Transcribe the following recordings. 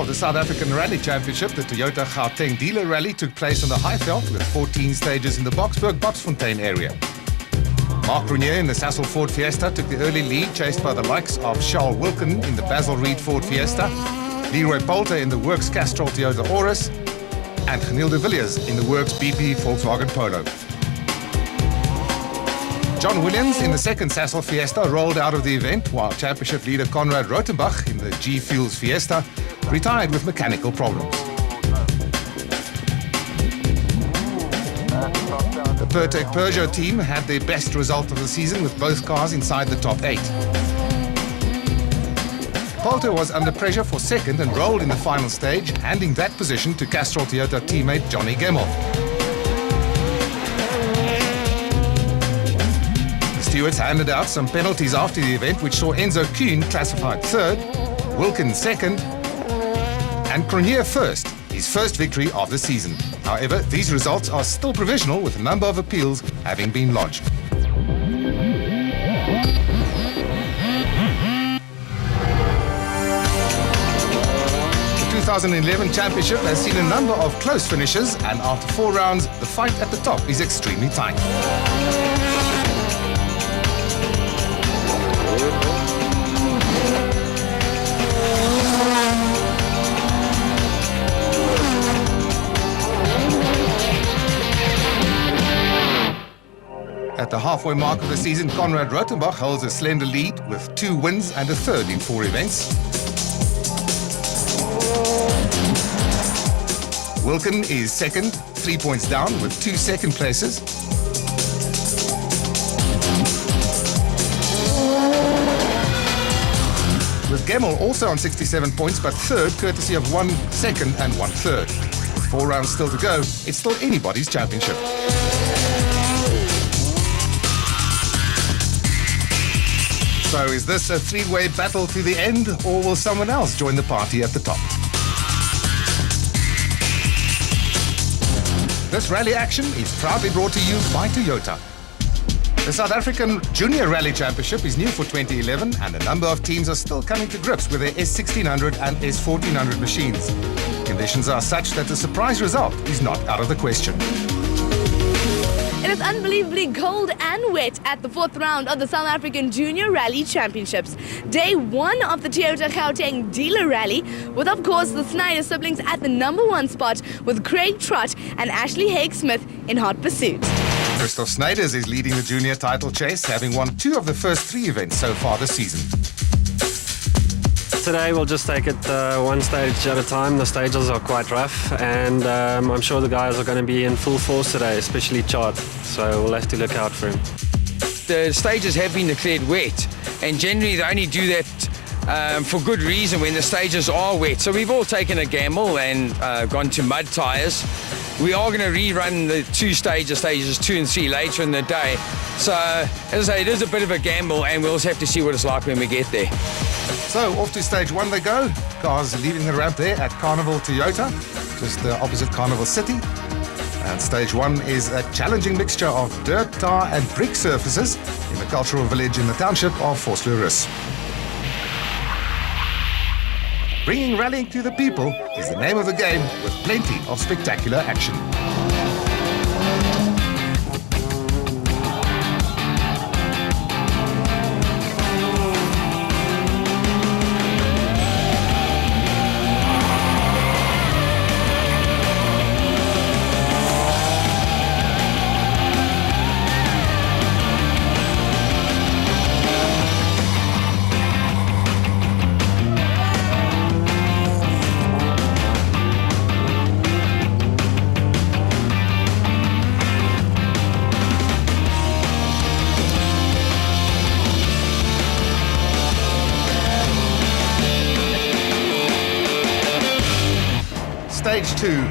before the South African Rally Championship, the Toyota Gauteng Dealer Rally took place on the Highveld with 14 stages in the Boksburg-Bobsfontein area. Mark Grenier in the Sasol Ford Fiesta took the early lead, chased by the likes of Charles Wilken in the Basil Reed Ford Fiesta, Leroy Poulter in the Works Castrol Toyota Auris, and Geniel de Villiers in the Works BP Volkswagen Polo. John Williams in the second Sasol Fiesta rolled out of the event, while championship leader Conrad Rotenbach in the G Fuels Fiesta retired with mechanical problems. The Pertec Peugeot team had their best result of the season with both cars inside the top 8. Poulter was under pressure for second and rolled in the final stage, handing that position to Castrol Toyota teammate Johnny Gemmell. Stewards handed out some penalties after the event, which saw Enzo Kuhn classified third, Wilken second, and Cronier first, his first victory of the season. However, these results are still provisional, with a number of appeals having been lodged. The 2011 championship has seen a number of close finishes, and after 4 rounds, the fight at the top is extremely tight. At the halfway mark of the season, Conrad Rotenbach holds a slender lead with 2 wins and a third in 4 events. Wilken is second, 3 points down with 2 second places. With Gemmell also on 67 points, but third courtesy of 1 second and 1 third. With 4 rounds still to go, it's still anybody's championship. So is this a 3-way battle to the end, or will someone else join the party at the top? This rally action is proudly brought to you by Toyota. The South African Junior Rally Championship is new for 2011, and a number of teams are still coming to grips with their S1600 and S1400 machines. Conditions are such that a surprise result is not out of the question. It is unbelievably cold and wet at the 4th round of the South African Junior Rally Championships. Day 1 of the Toyota Gauteng Dealer Rally, with of course the Snyder siblings at the #1 spot, with Craig Trott and Ashley Haig-Smith in hot pursuit. Christoph Snyders is leading the junior title chase, having won 2 of the first 3 events so far this season. Today we'll just take it one stage at a time. The stages are quite rough, and I'm sure the guys are going to be in full force today, especially Chart, so we'll have to look out for him. The stages have been declared wet, and generally they only do that for good reason when the stages are wet. So we've all taken a gamble and gone to mud tyres. We are going to rerun the 2 stages, stages 2 and 3 later in the day. So, as I say, it is a bit of a gamble, and we'll just have to see what it's like when we get there. So, off to stage 1 they go. Cars leaving the ramp there at Carnival Toyota, just opposite Carnival City. And stage 1 is a challenging mixture of dirt, tar and brick surfaces in the cultural village in the township of Vosloorus. Bringing rallying to the people is the name of the game, with plenty of spectacular action. Stage 2,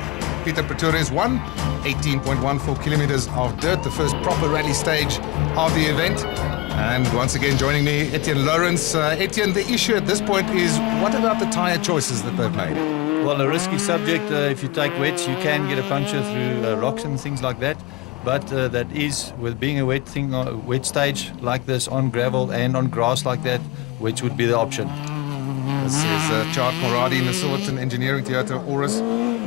Peter Pretorius won, 18.14 kilometers of dirt, the first proper rally stage of the event. And once again joining me, Etienne Lawrence. Etienne, the issue at this point is, what about the tyre choices that they've made? Well, a risky subject. If you take wets, you can get a puncture through rocks and things like that. But that is, with being a wet stage like this on gravel and on grass like that, which would be the option. This is Chart Moradi in the Silverton Engineering Toyota Auris.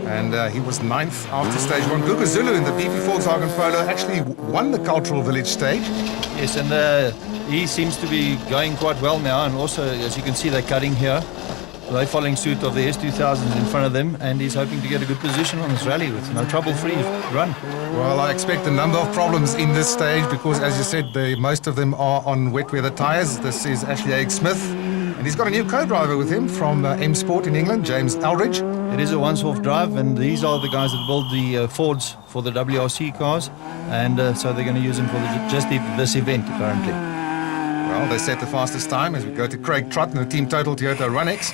And he was 9th after stage 1. Guga Zulu in the BP Volkswagen Polo actually won the Cultural Village stage. Yes, and he seems to be going quite well now. And also, as you can see, they're cutting here. They're following suit of the S2000s in front of them, and he's hoping to get a good position on this rally with no trouble-free run. Well, I expect a number of problems in this stage because, as you said, most of them are on wet weather tyres. This is Ashley Haig Smith, and he's got a new co-driver with him from M Sport in England, James Eldridge. It is a once-off drive, and these are the guys that build the Fords for the WRC cars, and so they're going to use them for this event currently. Well, they set the fastest time as we go to Craig Trott in the Team Total Toyota Runex.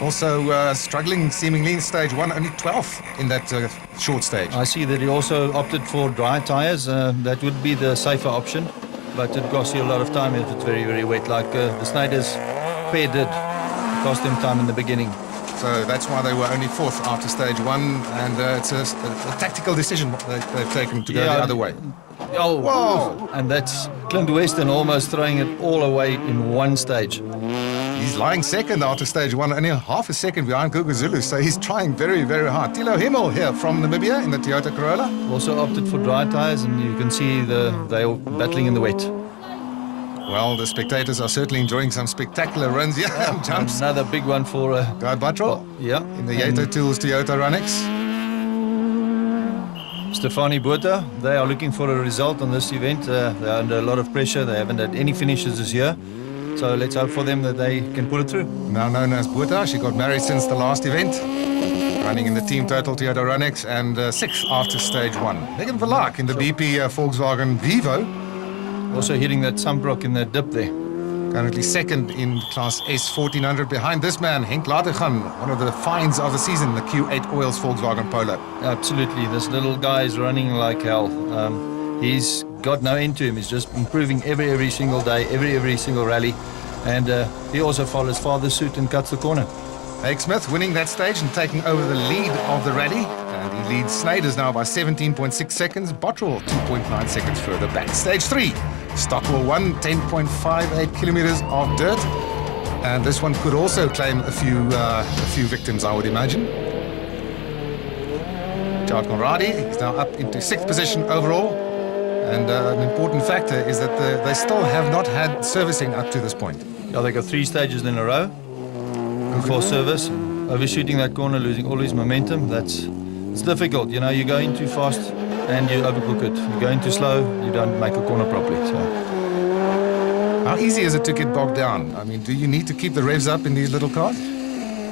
Also struggling seemingly in stage 1, only 12th in that short stage. I see that he also opted for dry tyres. That would be the safer option, but it costs you a lot of time if it's very, very wet, like the Snyder's pair did. It cost them time in the beginning. So that's why they were only 4th after stage 1, and it's a tactical decision they've taken to go the other way. Oh, whoa! And that's Clint Weston almost throwing it all away in one stage. He's lying second after stage 1, only half a second behind Guga Zulu, so he's trying very, very hard. Tilo Himmel here from Namibia in the Toyota Corolla. Also opted for dry tyres, and you can see they're battling in the wet. Well, the spectators are certainly enjoying some spectacular runs here. Jumps. Another big one for Guy Buttrell yeah, in the Yato Tools Toyota Runex. Stefani Botha, they are looking for a result on this event. They're under a lot of pressure. They haven't had any finishes this year. So let's hope for them that they can pull it through. Now known as Botha, she got married since the last event. Running in the Team Total Toyota Runex and 6th after stage 1. Megan Verlaak in the BP Volkswagen Vivo. Also hitting that Sunbrook in that dip there. Currently 2nd in Class S 1400 behind this man, Henk Lateghan, one of the finds of the season, the Q8 Oils Volkswagen Polo. Absolutely, this little guy is running like hell. He's got no end to him. He's just improving every single day, every single rally. And he also follows father's suit and cuts the corner. Haig Smith winning that stage and taking over the lead of the rally. And he leads Snyders now by 17.6 seconds. Bottrell 2.9 seconds further back. Stage 3, Stockwell 1, 10.58 kilometers of dirt. And this one could also claim a few victims, I would imagine. Chart Moradi is now up into 6th position overall. And an important factor is that they still have not had servicing up to this point. Yeah, they got 3 stages in a row before service. Overshooting that corner, losing all his momentum, it's difficult. You know, you go in too fast and you overcook it. You go in too slow, you don't make a corner properly. So, how easy is it to get bogged down? I mean, do you need to keep the revs up in these little cars?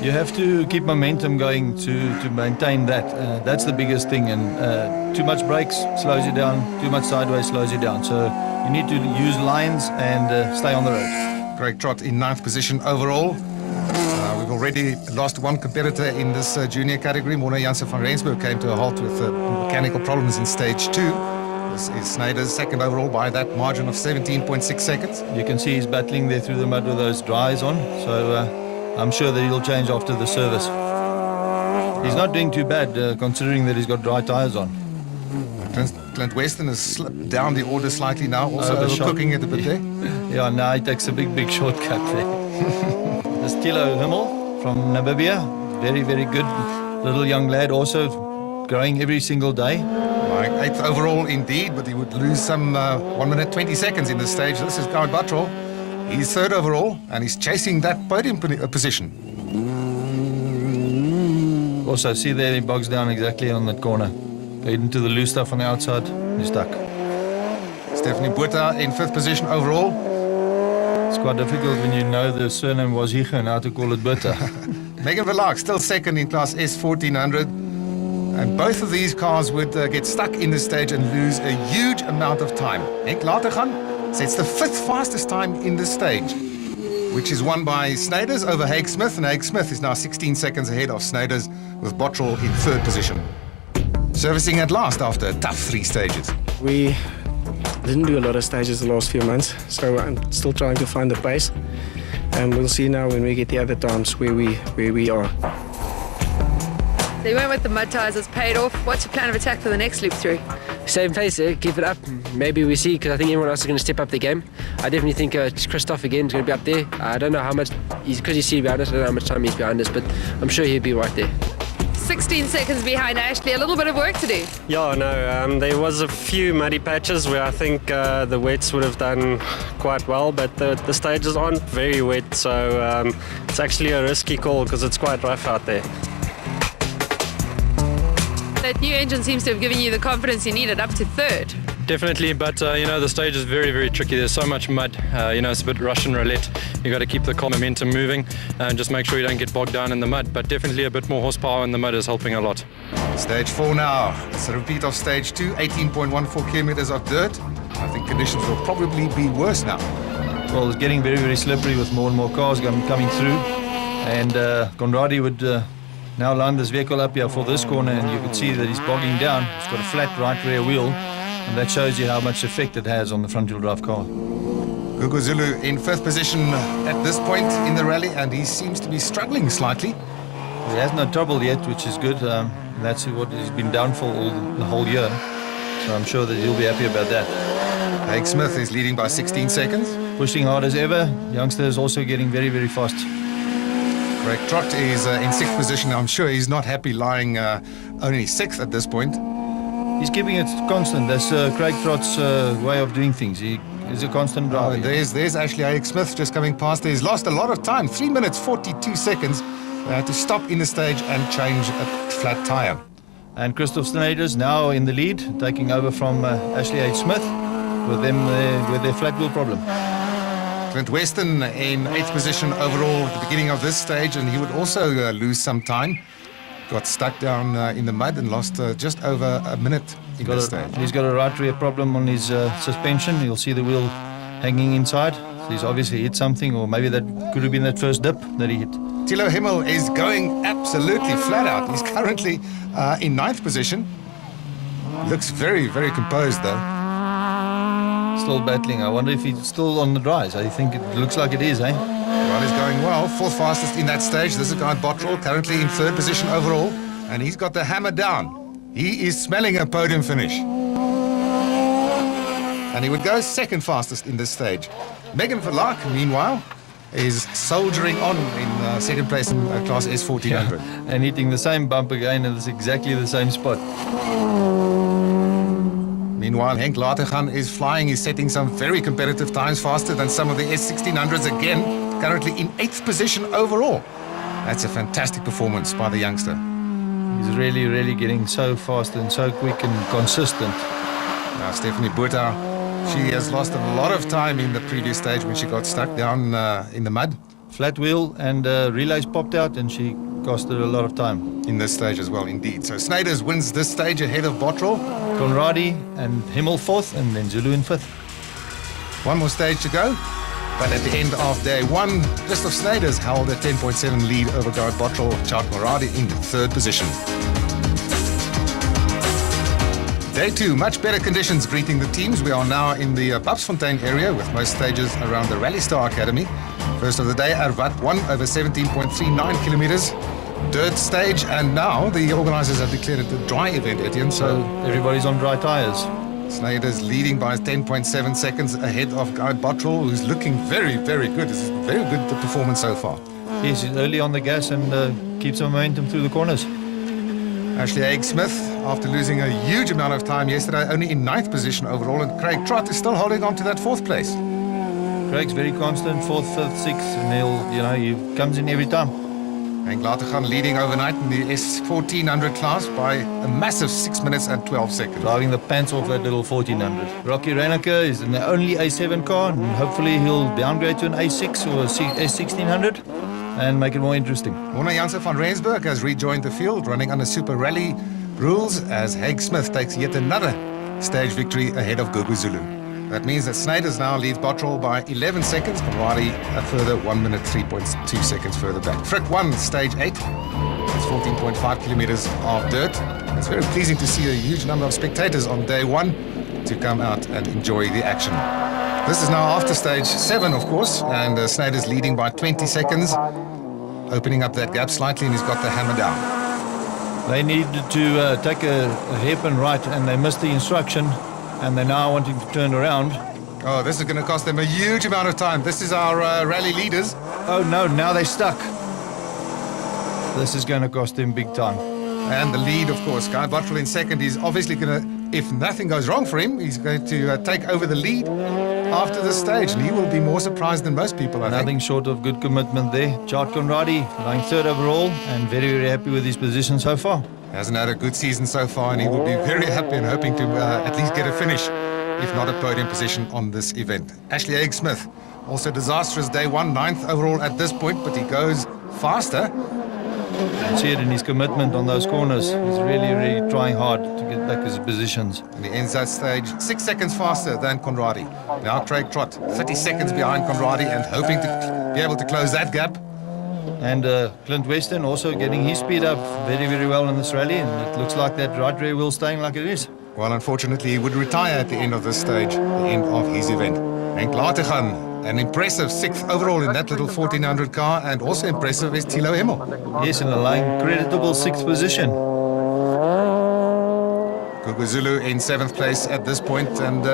you have to keep momentum going to maintain that. That's the biggest thing. And too much brakes slows you down. Too much sideways slows you down. So you need to use lines and stay on the road. Greg Trott in 9th position overall. We've already lost one competitor in this junior category. Mona Janssen van Rensburg came to a halt with mechanical problems in stage 2. This is Snyder's second overall by that margin of 17.6 seconds. You can see he's battling there through the mud with those dries on. So I'm sure that he'll change after the service. He's not doing too bad considering that he's got dry tyres on. Clint Weston has slipped down the order slightly now, also Overshot. overcooking it a bit there. Yeah, now he takes a big shortcut there. This Tilo Himmel from Namibia, very good little young lad, also growing every single day. Like 8th overall indeed, but he would lose some 1 minute 20 seconds in this stage. This is Guy Buttrell. He's 3rd overall, and he's chasing that podium position. Also, see there, he bogs down exactly on that corner. Heading to the loose stuff on the outside, he's stuck. Stephanie Botha in 5th position overall. It's quite difficult when you know the surname was Higo and how to call it Botha. Megan Verlaak still 2nd in Class S 1400. And both of these cars would get stuck in this stage and lose a huge amount of time. Henk Lateghan sets the 5th fastest time in this stage, which is won by Snyders over Haig Smith. And Haig Smith is now 16 seconds ahead of Snyders, with Bottrell in 3rd position. Servicing at last after a tough 3 stages. We didn't do a lot of stages the last few months, so I'm still trying to find the pace. And we'll see now when we get the other times where we are. They went with the mud tyres, it's paid off. What's your plan of attack for the next loop through? Same pace, keep it up. Maybe we see, because I think everyone else is going to step up their game. I definitely think Christoph again is going to be up there. I don't know how much, because he's behind us, I don't know how much time he's behind us, but I'm sure he'll be right there. 16 seconds behind Ashley, a little bit of work to do. Yeah, no, there was a few muddy patches where I think the wets would have done quite well, but the stages aren't very wet, so it's actually a risky call because it's quite rough out there. That new engine seems to have given you the confidence you needed up to third. Definitely, but you know, the stage is very, very tricky. There's so much mud. You know, it's a bit Russian roulette. You got to keep the car momentum moving and just make sure you don't get bogged down in the mud. But definitely a bit more horsepower in the mud is helping a lot. Stage 4 now. It's a repeat of stage 2, 18.14 kilometers of dirt. I think conditions will probably be worse now. Well, it's getting very, very slippery with more and more cars coming through. And Conradi would now line this vehicle up here for this corner, and you can see that he's bogging down. He's got a flat right rear wheel, and that shows you how much effect it has on the front-wheel drive car. Gugu Zulu in 5th position at this point in the rally, and he seems to be struggling slightly. He has no trouble yet, which is good. That's what he's been down for the whole year, so I'm sure that he'll be happy about that. Haig Smith is leading by 16 seconds. Pushing hard as ever. Youngster is also getting very, very fast. Craig Trott is in 6th position. I'm sure he's not happy lying only 6th at this point. He's keeping it constant. That's Craig Trott's way of doing things. He is a constant driver. There's Ashley Haig Smith just coming past. He's lost a lot of time. 3 minutes, 42 seconds. They had to stop in the stage and change a flat tyre. And Christoph Sneijder's now in the lead, taking over from Ashley Haig Smith with their flat wheel problem. Clint Weston in 8th position overall at the beginning of this stage, and he would also lose some time. Got stuck down in the mud and lost just over a minute in this stage. He's got a right rear problem on his suspension. You'll see the wheel hanging inside. So he's obviously hit something, or maybe that could have been that first dip that he hit. Thilo Himmel is going absolutely flat out. He's currently in 9th position. Looks very, very composed though. Still battling. I wonder if he's still on the dries. I think it looks like it is, eh? Well, he's going well. 4th fastest in that stage. This is Guy Bottrell, currently in 3rd position overall. And he's got the hammer down. He is smelling a podium finish. And he would go 2nd fastest in this stage. Megan Verlaak, meanwhile, is soldiering on in 2nd place in Class S 1400. Yeah, and hitting the same bump again, and it's exactly the same spot. Meanwhile, Henk Latergan is flying. He's setting some very competitive times, faster than some of the S1600s again, currently in 8th position overall. That's a fantastic performance by the youngster. He's really, really getting so fast and so quick and consistent. Now, Stephanie Buerta, she has lost a lot of time in the previous stage when she got stuck down in the mud. Flat wheel and relays popped out, and she costed a lot of time. In this stage as well, indeed. So Sneijder wins this stage ahead of Bottrell. Conradi and Himmel 4th, and then Zulu in 5th. One more stage to go. But at the end of day 1, Christoph Sneijder's held a 10.7 lead over Guy Bottrell. Chad Conradi in 3rd position. Day 2, much better conditions greeting the teams. We are now in the Babsfontein area with most stages around the Rally Star Academy. First of the day, Arvat 1 over 17.39 kilometers. Dirt stage, and now the organizers have declared it a dry event, Etienne, so everybody's on dry tires. Sneijder's leading by 10.7 seconds ahead of Guy Bottrell, who's looking very, very good. This is a very good performance so far. Yes, he's early on the gas and keeps some momentum through the corners. Ashley Haig Smith, after losing a huge amount of time yesterday, only in 9th position overall, and Craig Trott is still holding on to that 4th place. Craig's very constant, 4th, 5th, 6th, and he comes in every time. Henk Latergan leading overnight in the S1400 class by a massive 6 minutes and 12 seconds. Driving the pants off that little 1400. Rocky Renaker is in the only A7 car, and hopefully he'll downgrade to an A6 or a S1600 and make it more interesting. Warner Janssen van Rensburg has rejoined the field, running under Super Rally rules as Haig Smith takes yet another stage victory ahead of Gugu Zulu. That means that Sneijder's now leads Bottrell by 11 seconds, Conradi a further 1 minute 3.2 seconds further back. Frick 1, stage 8. It's 14.5 kilometers of dirt. It's very pleasing to see a huge number of spectators on day 1 to come out and enjoy the action. This is now after stage 7, of course, and Sneijder's leading by 20 seconds, opening up that gap slightly, and he's got the hammer down. They needed to take a hairpin right, and they missed the instruction, and they're now wanting to turn around. Oh, this is going to cost them a huge amount of time. This is our rally leaders. Oh no, now they're stuck. This is going to cost them big time. And the lead, of course, Guy Bottrell in second. He's obviously going to, if nothing goes wrong for him, he's going to take over the lead after this stage. And he will be more surprised than most people, I think. Nothing short of good commitment there. Chart Conradi lying third overall and very, very happy with his position so far. Hasn't had a good season so far, and he will be very happy and hoping to at least get a finish, if not a podium position on this event. Ashley Haig-Smith, also disastrous day one, 9th overall at this point, but he goes faster. You can see it in his commitment on those corners. He's really, really trying hard to get back his positions. And he ends that stage 6 seconds faster than Conradi. Now Craig Trott, 30 seconds behind Conradi and hoping to be able to close that gap. And Clint Weston also getting his speed up very, very well in this rally, and it looks like that right rear wheel staying like it is. Well, unfortunately, he would retire at the end of this stage, the end of his event. Henk Lateghan, an impressive 6th overall in that little 1400 car, and also impressive is Thilo Hemmel. Yes, in a line, creditable 6th position. Gugu Zulu in 7th place at this point, and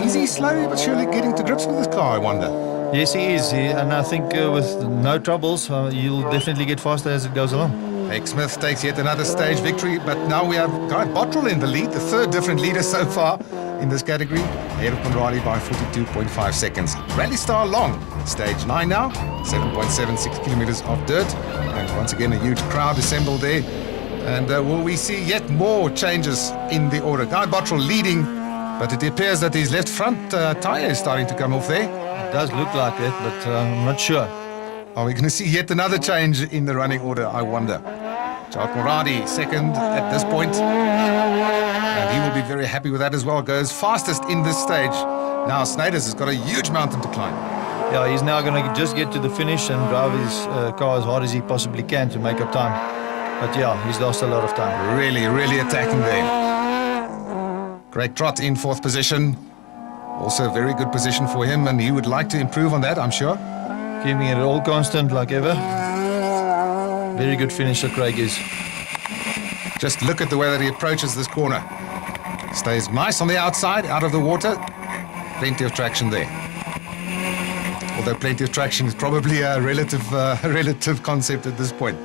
is he slowly but surely getting to grips with this car, I wonder? Yes, he is, and I think with no troubles, he'll definitely get faster as it goes along. Haig-Smith takes yet another stage victory, but now we have Guy Bottrell in the lead, the third different leader so far in this category, ahead of Conradi by 42.5 seconds. Rally Star Long, stage 9 now, 7.76 kilometers of dirt, and once again a huge crowd assembled there. And will we see yet more changes in the order? Guy Bottrell leading, but it appears that his left front tyre is starting to come off there. It does look like it, but I'm not sure. Are we going to see yet another change in the running order, I wonder? Charles Conradi, second at this point. And he will be very happy with that as well. Goes fastest in this stage. Now Snyders has got a huge mountain to climb. Yeah, he's now going to just get to the finish and drive his car as hard as he possibly can to make up time. But yeah, he's lost a lot of time. Really, really attacking there. Craig Trott in 4th position. Also a very good position for him, and he would like to improve on that, I'm sure. Keeping it all constant like ever. Very good finisher, Craig is. Just look at the way that he approaches this corner. Stays nice on the outside, out of the water. Plenty of traction there. Although plenty of traction is probably a relative concept at this point.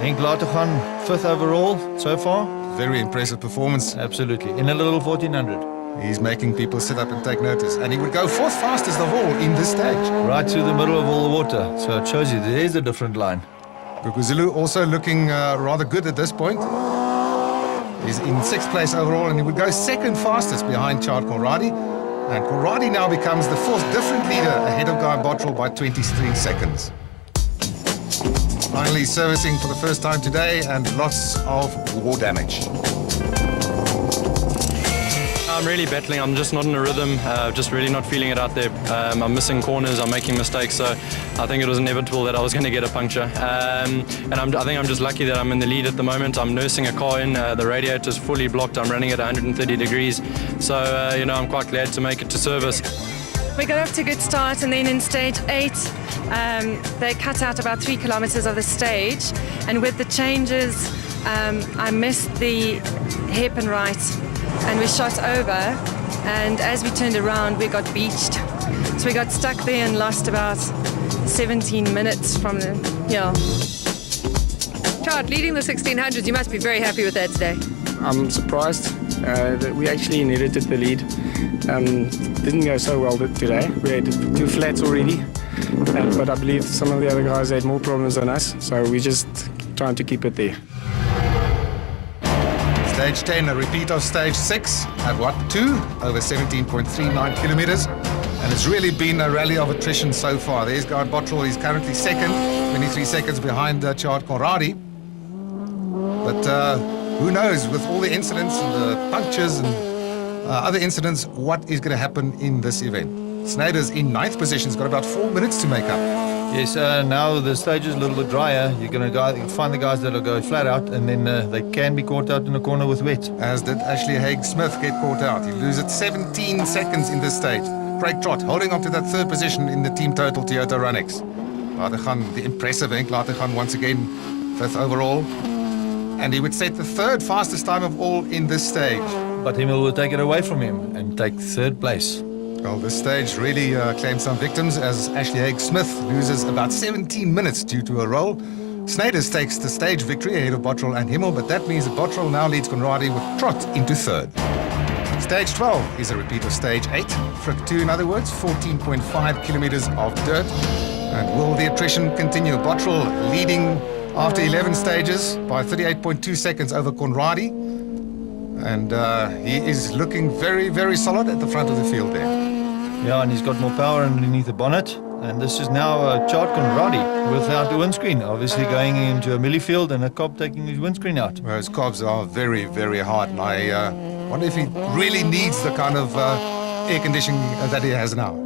Henk Lateghan, 5th overall so far. Very impressive performance. Absolutely. In a little 1400. He's making people sit up and take notice. And he would go 4th fastest of all in this stage. Right through the middle of all the water. So it shows you there is a different line. Gugu Zulu also looking rather good at this point. He's in 6th place overall, and he would go 2nd fastest behind Chart Conradi. And Conradi now becomes the 4th different leader ahead of Guy Bottrell by 23 seconds. Finally servicing for the first time today, and lots of war damage. I'm really battling. I'm just not in a rhythm, just really not feeling it out there. I'm missing corners, I'm making mistakes, so I think it was inevitable that I was going to get a puncture. And I think I'm just lucky that I'm in the lead at the moment. I'm nursing a car in, the radiator's fully blocked, I'm running at 130 degrees, so you know, I'm quite glad to make it to service. We got off to a good start, and then in stage 8, they cut out about 3 kilometers of the stage, and with the changes, I missed the hairpin right, and we shot over, and as we turned around, we got beached. So we got stuck there and lost about 17 minutes from the, yeah. Chart, leading the 1600s, you must be very happy with that today. I'm surprised that we actually inherited the lead. Didn't go so well today. We had 2 flats already, but I believe some of the other guys had more problems than us, so we're just trying to keep it there. Stage 10, a repeat of stage 6 at what, 2 over 17.39 kilometers. And it's really been a rally of attrition so far. There's Guy Bottrell, he's currently 2nd, 23 seconds behind Chart Conradi. But who knows, with all the incidents and the punctures and other incidents, what is going to happen in this event? Snyder's in 9th position, he's got about 4 minutes to make up. Yes, now the stage is a little bit drier. You're going to find the guys that will go flat out, and then they can be caught out in the corner with wet. As did Ashley Haig-Smith get caught out. He loses 17 seconds in this stage. Craig Trott holding on to that 3rd position in the team total Toyota Runex. Lateghan, the impressive Henk Lateghan once again, 5th overall. and he would set the third fastest time of all in this stage. But Himmel will take it away from him and take third place. Well, this stage really claimed some victims as Ashley Haig-Smith loses about 17 minutes due to a roll. Snyders takes the stage victory ahead of Bottrell and Himmel, but that means that Bottrell now leads Conradi with Trott into third. Stage 12 is a repeat of stage 8. Frick 2, in other words, 14.5 kilometers of dirt. And will the attrition continue? Bottrell leading after 11 stages by 38.2 seconds over Conradi. And he is looking very, very solid at the front of the field there. Yeah, and he's got more power underneath the bonnet. And this is now Chart Conradi without the windscreen, obviously going into a millie field and a cob taking his windscreen out. Well, his cobs are very, very hard, and I wonder if he really needs the kind of air conditioning that he has now.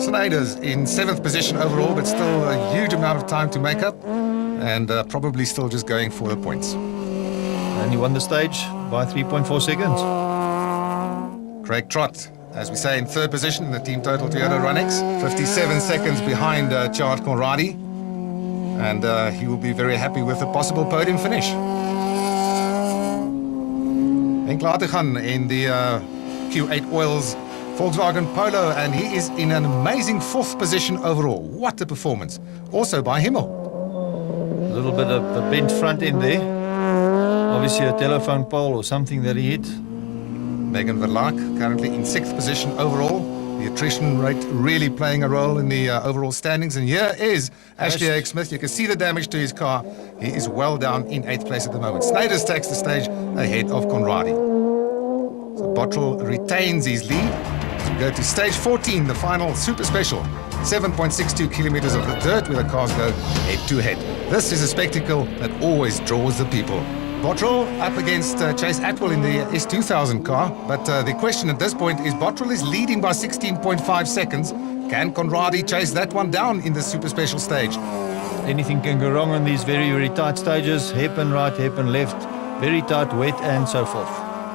Snyders in 7th position overall, but still a huge amount of time to make up, and probably still just going for the points. And he won the stage by 3.4 seconds. Craig Trott, as we say, in 3rd position in the team total Toyota Runex, 57 seconds behind Chart Conradi, and he will be very happy with a possible podium finish. Henk Latergan in the Q8 Oils Volkswagen Polo, and he is in an amazing 4th position overall. What a performance. Also by Himmel. A little bit of a bent front end there. Obviously a telephone pole or something that he hit. Megan Verlaak currently in 6th position overall. The attrition rate really playing a role in the overall standings. And here is Ashley Haig-Smith. You can see the damage to his car. He is well down in 8th place at the moment. Snyders takes the stage ahead of Conradi. So Bottrell retains his lead. So we go to stage 14, the final super special. 7.62 kilometers of the dirt where the cars go head-to-head. This is a spectacle that always draws the people. Bottrell up against Chase Atwell in the S2000 car, but the question at this point is Bottrell is leading by 16.5 seconds. Can Conradi chase that one down in the super special stage? Anything can go wrong on these very, very tight stages. Hairpin right, hairpin left, very tight, wet, and so forth.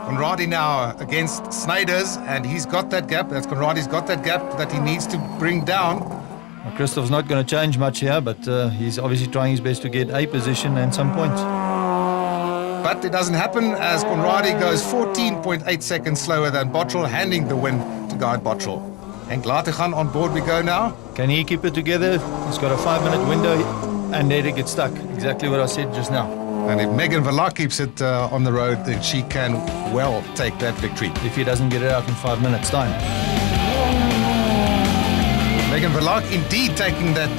Conradi now against Snyders, and he's got that gap. That's Conradi's got that gap that he needs to bring down. Well, Christoph's not going to change much here, but he's obviously trying his best to get a position and some points. But it doesn't happen as Conradi goes 14.8 seconds slower than Bottrell, handing the win to Guy Bottrell. Henk Latergan on board we go now. Can he keep it together? He's got a 5-minute window, and there it gets stuck. Exactly what I said just now. And if Megan Verlaak keeps it on the road, then she can well take that victory. If he doesn't get it out in 5 minutes' time. Megan Verlaak indeed taking that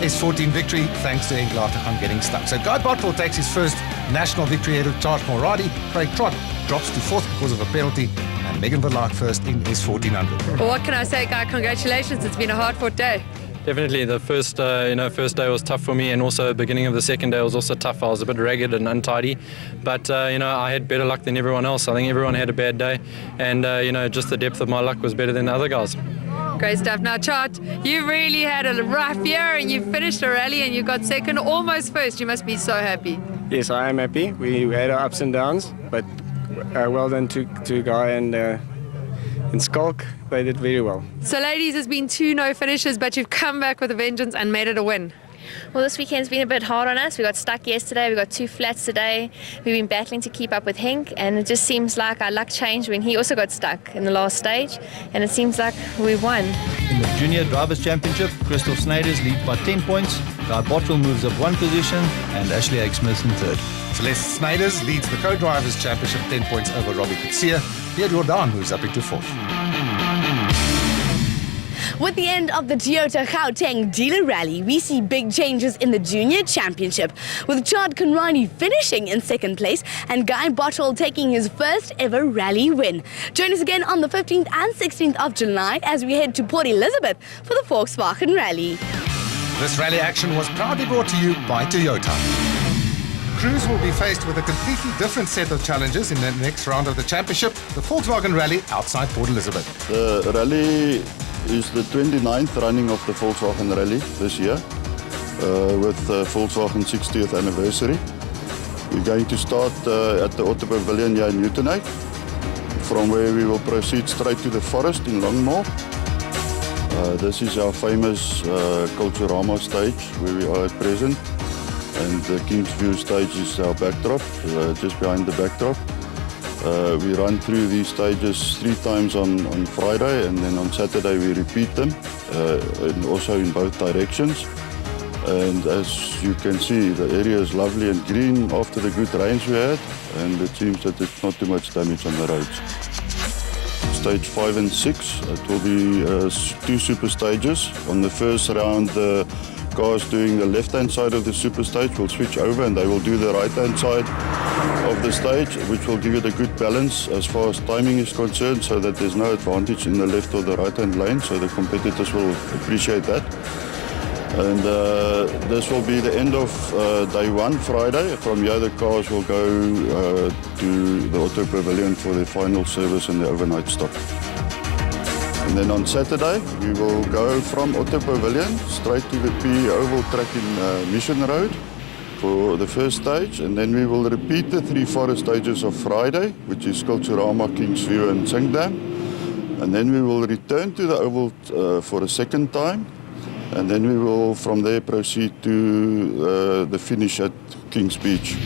S14 victory thanks to Henk Latergan getting stuck. So Guy Bottrell takes his first national victory ahead of Chart Conradi. Craig Trott drops to 4th because of a penalty, and Megan Verlaak first in S1400. Well, what can I say, Guy? Congratulations. It's been a hard-fought day. Definitely, the first day was tough for me, and also the beginning of the second day was also tough. I was a bit ragged and untidy, but I had better luck than everyone else. I think everyone had a bad day, and just the depth of my luck was better than the other guys. Great stuff. Now, Chart, you really had a rough year, and you finished the rally, and you got second, almost first. You must be so happy. Yes, I am happy. We had our ups and downs, but well done to Guy and Skulk. They did very well. So, ladies, there's been 2 no finishes, but you've come back with a vengeance and made it a win. Well, this weekend's been a bit hard on us. We got stuck yesterday, we got 2 flats today. We've been battling to keep up with Henk, and it just seems like our luck changed when he also got stuck in the last stage, and it seems like we won. In the Junior Drivers' Championship, Christoph Snyders leads by 10 points, Guy Bottrell moves up 1 position, and Ashley Haig-Smith in 3rd. Celeste Snyders leads the Co-Drivers' Championship 10 points over Robbie Kutsia. Pierre Jordan moves up into 4th. With the end of the Toyota Gauteng dealer rally, we see big changes in the Junior Championship, with Chart Conradi finishing in 2nd place and Guy Bottrell taking his first ever rally win. Join us again on the 15th and 16th of July as we head to Port Elizabeth for the Volkswagen Rally. This rally action was proudly brought to you by Toyota. Crews will be faced with a completely different set of challenges in the next round of the championship, the Volkswagen Rally outside Port Elizabeth. The rally is the 29th running of the Volkswagen Rally this year, with the Volkswagen 60th anniversary. We're going to start at the Auto Pavilion here in Uitenhage, from where we will proceed straight to the forest in Longmore. This is our famous Culturama stage where we are at present. and the Kingsview stage is our backdrop, just behind the backdrop. We run through these stages 3 times on Friday, and then on Saturday we repeat them, and also in both directions. And as you can see, the area is lovely and green after the good rains we had, and it seems that there's not too much damage on the roads. Stage 5 and 6, it will be 2 super stages. On the first round, the cars doing the left-hand side of the super stage will switch over, and they will do the right-hand side of the stage, which will give it a good balance as far as timing is concerned, so that there's no advantage in the left or the right-hand lane, so the competitors will appreciate that. And this will be the end of day 1, Friday. From here, the cars will go to the Auto Pavilion for their final service and the overnight stop. And then on Saturday, we will go from Auto Pavilion straight to the PE Oval track in Mission Road for the first stage. And then we will repeat the 3 forest stages of Friday, which is Kulturama, Kingsview and Singdam. And then we will return to the Oval for a second time. And then we will from there proceed to the finish at Kings Beach.